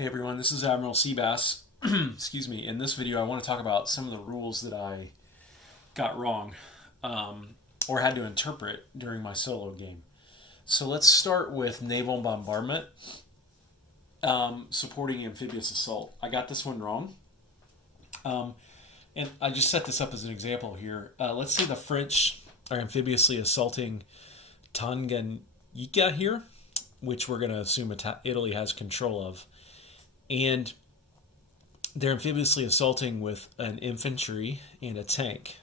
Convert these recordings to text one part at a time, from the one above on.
Hey everyone, this is Admiral Seabass. Excuse me. In this video, I want to talk about some of the rules that I got wrong or had to interpret during my solo game. So let's start with naval bombardment, supporting amphibious assault. I got this one wrong. And I just set this up as an example here. Let's say the French are amphibiously assaulting Tanganyika here, which we're going to assume Italy has control of. And they're amphibiously assaulting with an infantry and a tank.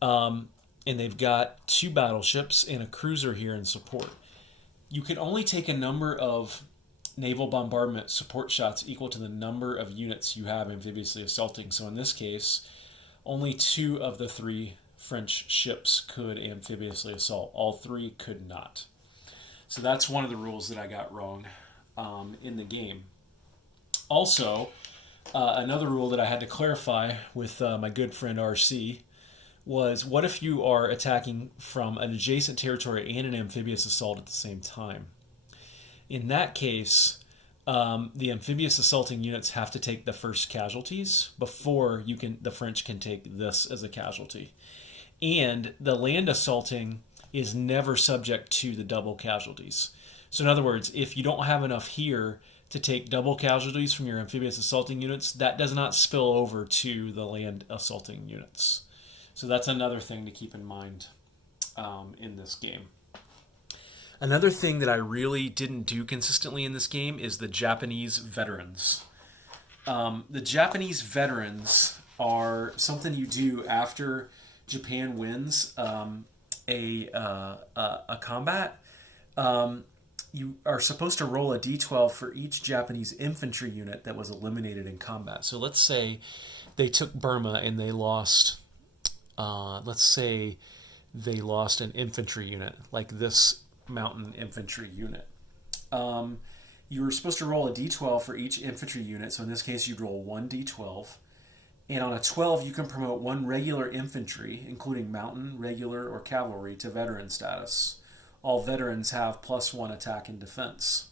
And they've got two battleships and a cruiser here in support. You can only take a number of naval bombardment support shots equal to the number of units you have amphibiously assaulting. So in this case, only two of the three French ships could amphibiously assault. All three could not. So that's one of the rules that I got wrong in the game. Also, another rule that I had to clarify with my good friend RC was, what if you are attacking from an adjacent territory and an amphibious assault at the same time? In that case, the amphibious assaulting units have to take the first casualties before the French can take this as a casualty. And the land assaulting is never subject to the double casualties. So in other words, if you don't have enough here to take double casualties from your amphibious assaulting units, that does not spill over to the land assaulting units. So that's another thing to keep in mind in this game. Another thing that I really didn't do consistently in this game is the Japanese veterans. The Japanese veterans are something you do after Japan wins a combat. You are supposed to roll a d12 for each Japanese infantry unit that was eliminated in combat. So let's say they took Burma and they lost, let's say they lost an infantry unit, like this mountain infantry unit. You were supposed to roll a d12 for each infantry unit. So in this case, you'd roll one d12. And on a 12, you can promote one regular infantry, including mountain, regular, or cavalry, to veteran status. All veterans have +1 attack and defense.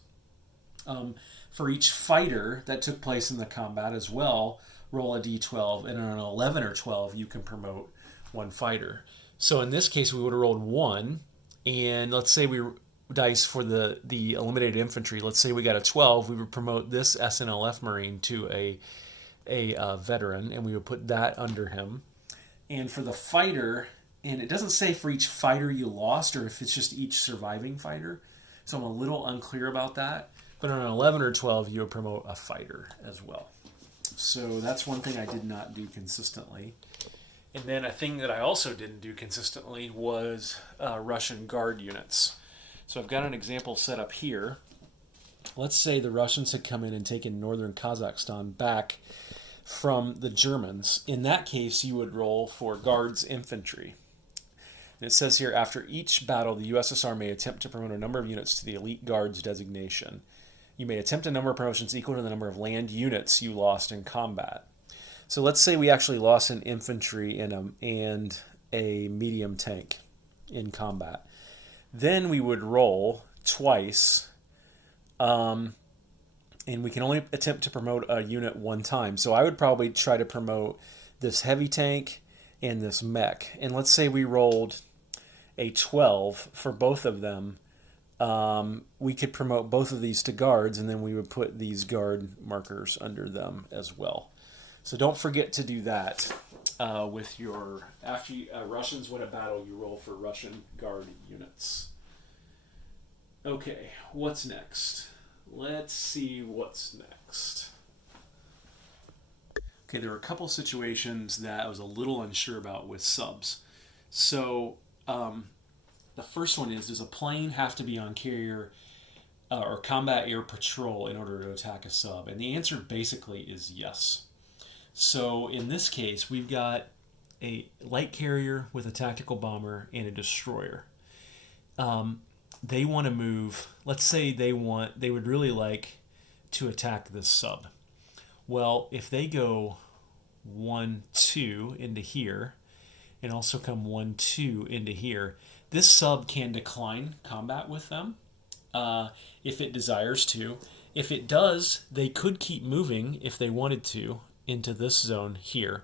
For each fighter that took place in the combat as well, roll a d12, and on an 11 or 12, you can promote one fighter. So in this case, we would have rolled 1, and let's say we dice for the eliminated infantry. Let's say we got a 12, we would promote this SNLF Marine to a veteran, and we would put that under him. And for the fighter, and it doesn't say for each fighter you lost or if it's just each surviving fighter. So I'm a little unclear about that. But on an 11 or 12, you would promote a fighter as well. So that's one thing I did not do consistently. And then a thing that I also didn't do consistently was Russian Guard units. So I've got an example set up here. Let's say the Russians had come in and taken northern Kazakhstan back from the Germans. In that case, you would roll for Guards infantry. And it says here, after each battle, the USSR may attempt to promote a number of units to the Elite Guards designation. You may attempt a number of promotions equal to the number of land units you lost in combat. So let's say we actually lost an infantry and a medium tank in combat. Then we would roll twice, and we can only attempt to promote a unit one time. So I would probably try to promote this heavy tank and this mech. And let's say we rolled a 12 for both of them. We could promote both of these to guards, and then we would put these guard markers under them as well. So don't forget to do that with your, after Russians win a battle, you roll for Russian Guard units. Okay, what's next? Let's see what's next. Okay, there were a couple situations that I was a little unsure about with subs. So the first one is, does a plane have to be on carrier or combat air patrol in order to attack a sub? And the answer basically is yes. So in this case, we've got a light carrier with a tactical bomber and a destroyer. They want to move, let's say they would really like to attack this sub. Well, if they go 1, 2 into here, and also come 1, 2 into here, this sub can decline combat with them if it desires to, If it does, they could keep moving if they wanted to into this zone here.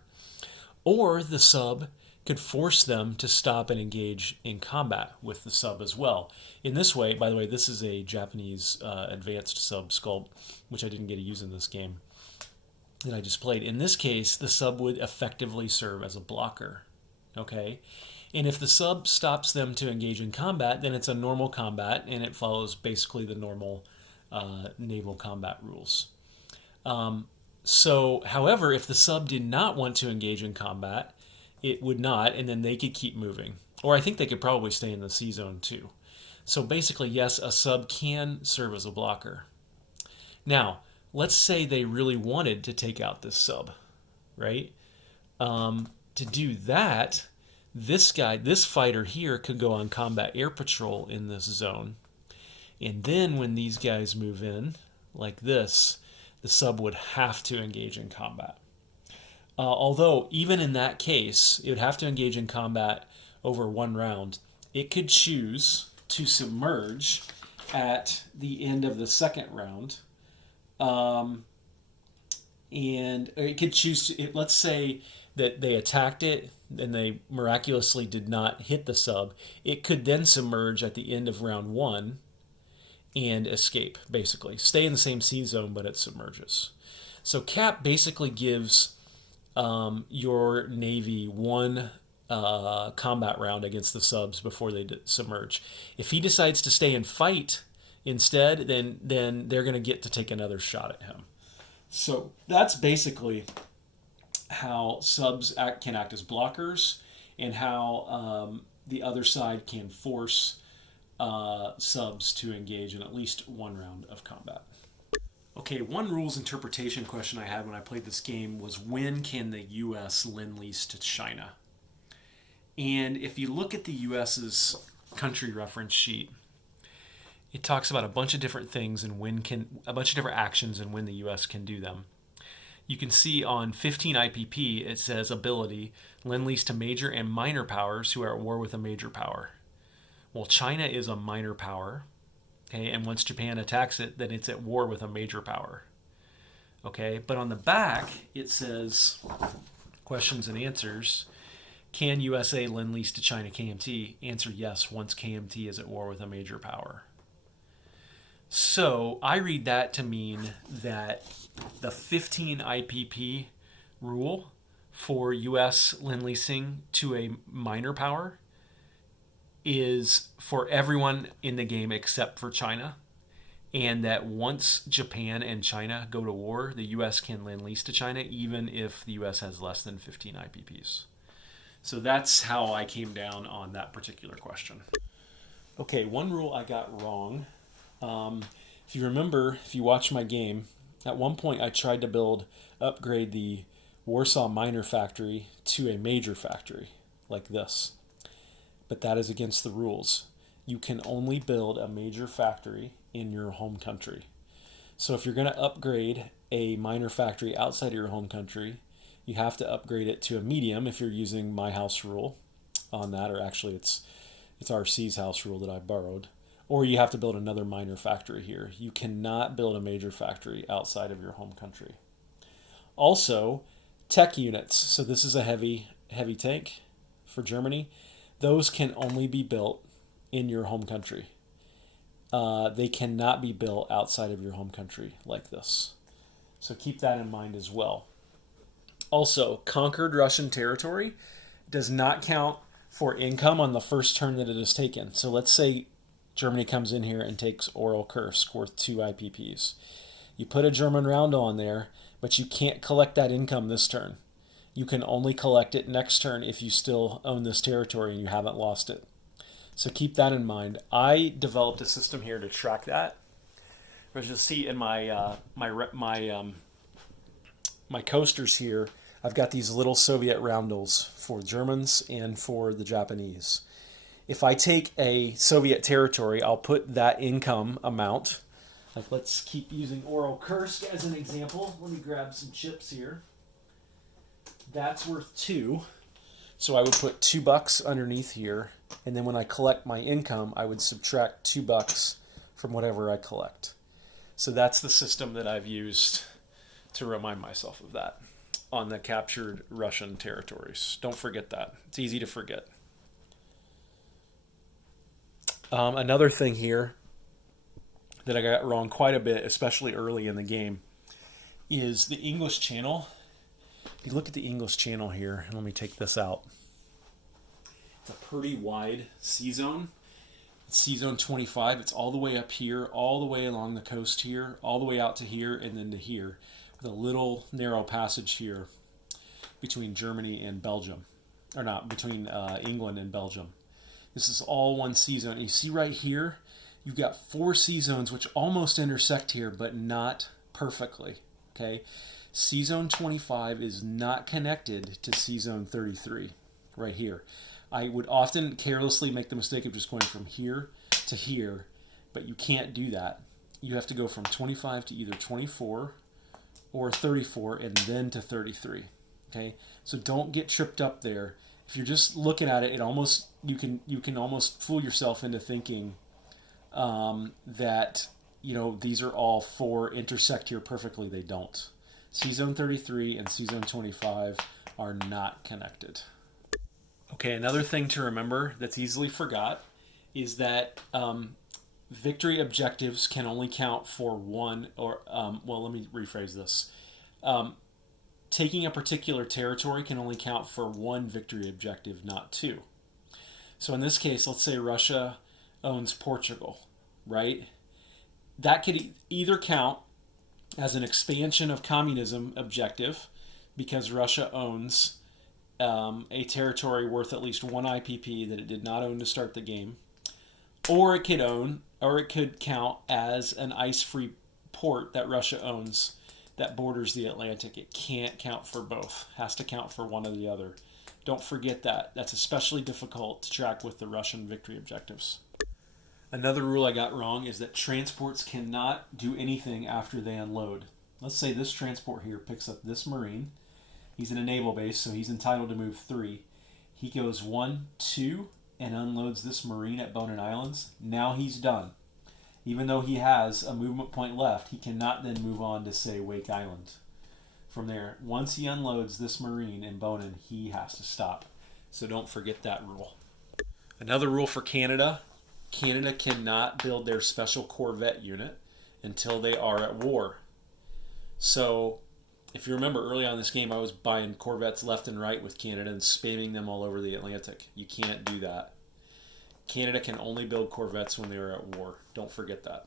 Or the sub could force them to stop and engage in combat with the sub as well. In this way, by the way, this is a Japanese advanced sub sculpt, which I didn't get to use in this game that I just played. In this case, the sub would effectively serve as a blocker. Okay? And if the sub stops them to engage in combat, then it's a normal combat, and it follows basically the normal naval combat rules. However, if the sub did not want to engage in combat, it would not, and then they could keep moving. Or I think they could probably stay in the C zone too. So basically, yes, a sub can serve as a blocker. Now, let's say they really wanted to take out this sub, right? To do that, this fighter here could go on combat air patrol in this zone. And then when these guys move in, like this, the sub would have to engage in combat. Although, even in that case, it would have to engage in combat over one round. It could choose to submerge at the end of the second round. And it could choose to, let's say that they attacked it and they miraculously did not hit the sub. It could then submerge at the end of round one and escape, basically. Stay in the same C zone, but it submerges. So cap basically gives your Navy one combat round against the subs before they submerge. If he decides to stay and fight instead, then they're going to get to take another shot at him. So that's basically how subs can act as blockers, and how the other side can force subs to engage in at least one round of combat. Okay, one rules interpretation question I had when I played this game was, when can the U.S. lend-lease to China? And if you look at the U.S.'s country reference sheet, it talks about a bunch of different things and a bunch of different actions and when the U.S. can do them. You can see on 15 IPP, it says ability, lend-lease to major and minor powers who are at war with a major power. Well, China is a minor power. Okay, and once Japan attacks it, then it's at war with a major power. Okay, but on the back, it says, questions and answers. Can USA lend lease to China KMT? Answer, yes, once KMT is at war with a major power. So I read that to mean that the 15 IPP rule for US lend leasing to a minor power is for everyone in the game except for China, and that once Japan and China go to war, the U.S. can lend lease to China even if the U.S. has less than 15 IPPs. So that's how I came down on that particular question. Okay, one rule I got wrong. If you remember, if you watch my game, at one point I tried to upgrade the Warsaw Minor Factory to a major factory, like this. But that is against the rules. You can only build a major factory in your home country. So if you're going to upgrade a minor factory outside of your home country, you have to upgrade it to a medium if you're using my house rule on that, or actually it's RC's house rule that I borrowed. Or you have to build another minor factory here. You cannot build a major factory outside of your home country. Also, tech units. So this is a heavy tank for Germany. Those can only be built in your home country. They cannot be built outside of your home country like this. So keep that in mind as well. Also, conquered Russian territory does not count for income on the first turn that it is taken. So let's say Germany comes in here and takes Oral Kursk worth 2 IPPs. You put a German roundel on there, but you can't collect that income this turn. You can only collect it next turn if you still own this territory and you haven't lost it. So keep that in mind. I developed a system here to track that. As you'll see in my coasters here, I've got these little Soviet roundels for Germans and for the Japanese. If I take a Soviet territory, I'll put that income amount. Like, let's keep using Oral Kursk as an example. Let me grab some chips here. That's worth 2. So I would put $2 underneath here. And then when I collect my income, I would subtract $2 from whatever I collect. So that's the system that I've used to remind myself of that on the captured Russian territories. Don't forget that. It's easy to forget. Another thing here that I got wrong quite a bit, especially early in the game, is the English Channel. If you look at the English Channel here, let me take this out. It's a pretty wide sea zone. It's sea zone 25. It's all the way up here, all the way along the coast here, all the way out to here, and then to here, with a little narrow passage here between Germany and Belgium, or not, between England and Belgium. This is all one sea zone. And you see right here, you've got 4 sea zones which almost intersect here, but not perfectly. Okay, sea zone 25 is not connected to sea zone 33 right here. I would often carelessly make the mistake of just going from here to here, but you can't do that. You have to go from 25 to either 24 or 34 and then to 33. Okay, so don't get tripped up there. If you're just looking at it, you can almost fool yourself into thinking that these are all 4 intersect here perfectly. They don't. Sea zone 33 and sea zone 25 are not connected. Okay, another thing to remember that's easily forgot is that victory objectives can only count for one, or let me rephrase this. Taking a particular territory can only count for 1 victory objective, not 2. So in this case, let's say Russia owns Portugal, right? That could either count as an expansion of communism objective because Russia owns a territory worth at least 1 IPP that it did not own to start the game, or it could count as an ice-free port that Russia owns that borders the Atlantic. It can't count for both. It has to count for one or the other. Don't forget that. That's especially difficult to track with the Russian victory objectives. Another rule I got wrong is that transports cannot do anything after they unload. Let's say this transport here picks up this Marine. He's in a naval base, so he's entitled to move 3. He goes 1, 2, and unloads this Marine at Bonin Islands. Now he's done. Even though he has a movement point left, he cannot then move on to, say, Wake Island. From there, once he unloads this Marine in Bonin, he has to stop. So don't forget that rule. Another rule for Canada: Canada cannot build their special corvette unit until they are at war. So if you remember early on in this game, I was buying corvettes left and right with Canada and spamming them all over the Atlantic. You can't do that. Canada can only build corvettes when they are at war. Don't forget that.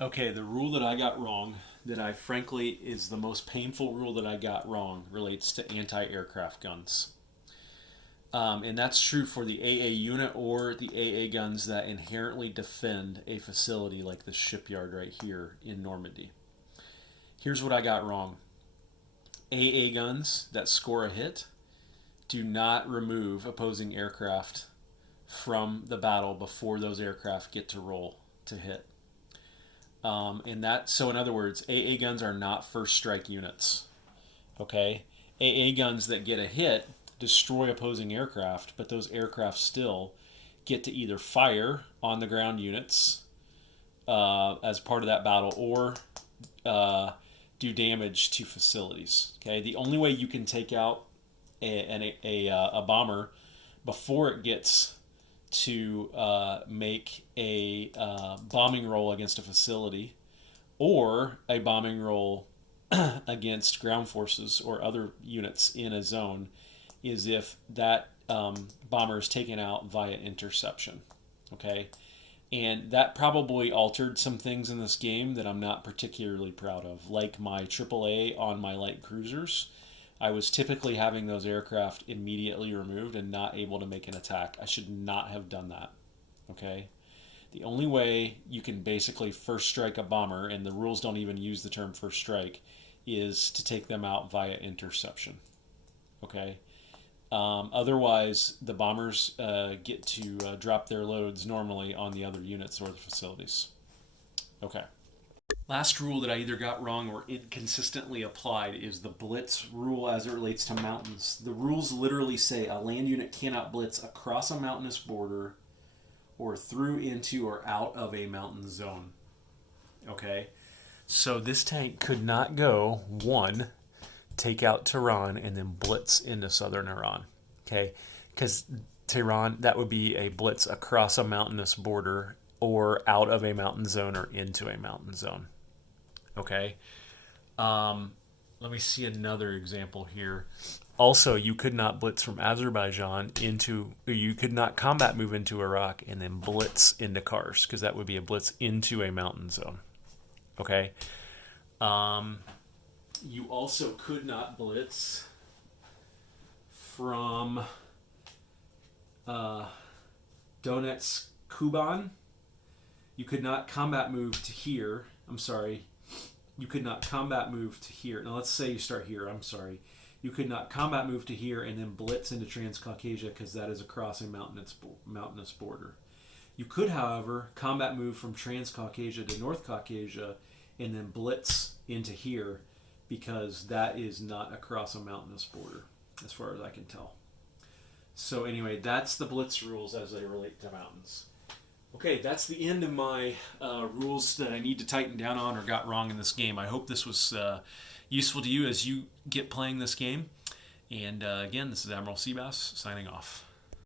Okay, the rule that I got wrong, that I frankly is the most painful rule that I got wrong, relates to anti-aircraft guns. And that's true for the AA unit or the AA guns that inherently defend a facility like the shipyard right here in Normandy. Here's what I got wrong. AA guns that score a hit do not remove opposing aircraft from the battle before those aircraft get to roll to hit. So in other words, AA guns are not first strike units. Okay? AA guns that get a hit destroy opposing aircraft, but those aircraft still get to either fire on the ground units as part of that battle or do damage to facilities. Okay, the only way you can take out a bomber before it gets to make a bombing roll against a facility or a bombing roll against ground forces or other units in a zone is if that bomber is taken out via interception. Okay, and that probably altered some things in this game that I'm not particularly proud of, like my AAA on my light cruisers. I was typically having those aircraft immediately removed and not able to make an attack. I should not have done that. Okay? The only way you can basically first strike a bomber, and the rules don't even use the term first strike, is to take them out via interception. Okay? Otherwise, the bombers get to drop their loads normally on the other units or the facilities. Okay. Last rule that I either got wrong or inconsistently applied is the blitz rule as it relates to mountains. The rules literally say a land unit cannot blitz across a mountainous border or through, into, or out of a mountain zone. Okay, so this tank could not go one, take out Tehran and then blitz into southern Iran. Okay, because Tehran, that would be a blitz across a mountainous border or out of a mountain zone or into a mountain zone. Okay. Let me see another example here. Also, you could not blitz from Azerbaijan into, or you could not combat move into Iraq and then blitz into Kars, because that would be a blitz into a mountain zone. Okay. You also could not blitz from Donetsk, Kuban. You could not combat move to here. I'm sorry. You could not combat move to here. Now let's say you start here. I'm sorry. You could not combat move to here and then blitz into Transcaucasia because that is across a mountainous border. You could, however, combat move from Transcaucasia to North Caucasia and then blitz into here because that is not across a mountainous border, as far as I can tell. So anyway, that's the blitz rules as they relate to mountains. Okay, that's the end of my rules that I need to tighten down on or got wrong in this game. I hope this was useful to you as you get playing this game. And again, this is Admiral Seabass signing off.